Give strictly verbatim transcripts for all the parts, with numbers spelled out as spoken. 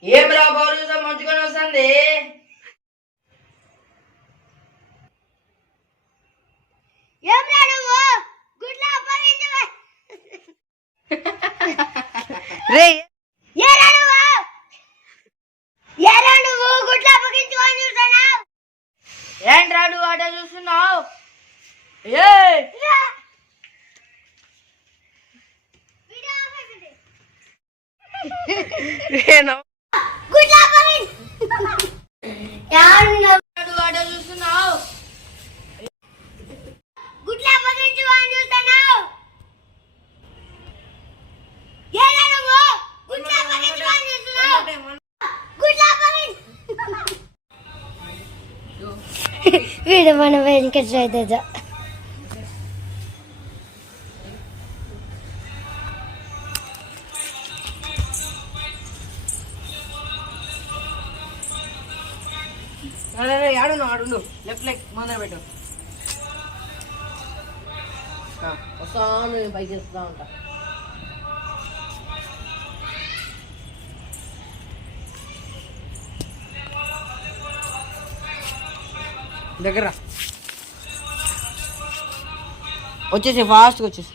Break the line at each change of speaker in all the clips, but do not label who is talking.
ఏం రా బాబు చూసా మంచుకొని వస్తుంది.
ఏం రా నువ్వు గుడ్ల అప్పగించవా
రే
ఏ రా నువ్వు ఏ రా నువ్వు గుడ్ల అప్పగించుకొని చూస్తున్నావు.
ఏంట్రా నువ్వు ఆట చూస్తున్నావు? ఏయ్ నేను
గుడ్ల అప్పగించు యాడున్నావు
నువ్వు ఆట చూస్తున్నావు?
గుడ్ల అప్పగించుకొని చూస్తున్నావు. ఏ రా నువ్వు గుడ్ల అప్పగించుకొని చూస్తున్నావు. గుడ్ల అప్పగించు వీడు మన వెంకటేశ్వర
ఆడు ఆడు లెఫ్ట్ లెగ్ ముందర పెట్టు. వస్తాను పైకి వస్తా ఉంటా. దగ్గర వచ్చేసి ఫాస్ట్గా వచ్చేసి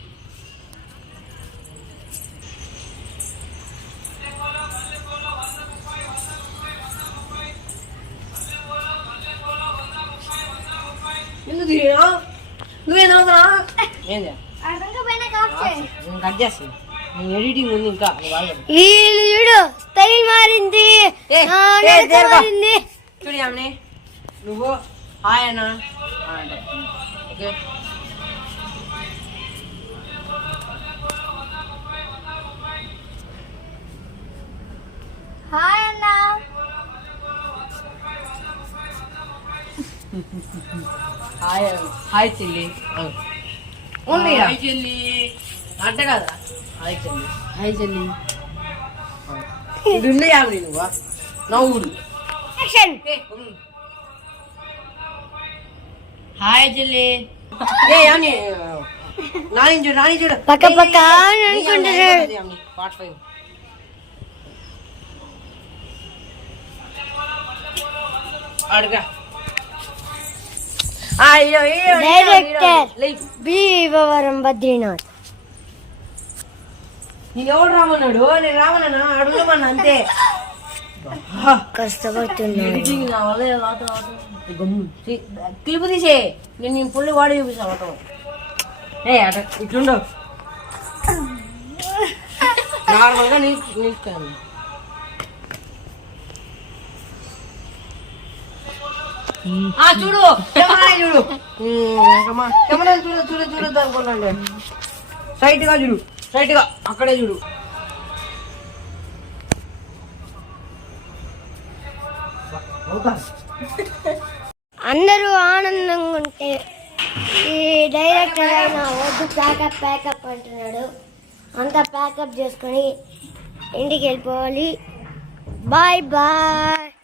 నువ్వేనా ఏంది కట్ చేస్తాను ఎడిటింగ్ ఉంది ఇంకా
వీళ్ళు చూడు స్టైల్ మారింది మారింది.
చూడు అమ్మని నువ్వు హాయ్ అన్న ఓకే
హాయ్ అన్న
హాయ్ హాయ్ చెల్లి ఉంది హాయ్ చెల్లి అంట కదా హాయ్ చెల్లి హాయ్ చెల్లి ఇది ఉంది యాభై నువ్వు నవ్వుడు హాయ్ చెల్లి ఏ అని నాని చూడు నాని చూడు
పక్క పక్క అనుకుంటున్నాడు.
పార్ట్ ఫైవ్ అడుగా
డైరెక్టర్ బి వివరం బద్రీనాథ్.
నేను ఎవరు రామన్నాడు? నేను రామన్నా అడుగుమన్నా అంతే.
కష్టపడుతున్నాడు
క్లిప్ తీసే నేను నేను పుల్లి వాడి చూపిస్తాను ఆటో. ఏ అట ఇట్లుండు నార్మల్గా నిలుస్తాను. చూడు కెమెరా చూడు కెమెరా చూడు చూడు చూడద్దు అనుకోండి. స్ట్రైట్ గా చూడు స్ట్రైట్ గా అక్కడే చూడు.
అందరూ ఆనందంగా ఉంటే ఈ డైరెక్టర్ అయినా వద్దు ప్యాకప్ ప్యాకప్ అంటున్నాడు. అంతా ప్యాకప్ చేసుకొని ఇంటికి వెళ్ళిపోవాలి. Bye bye.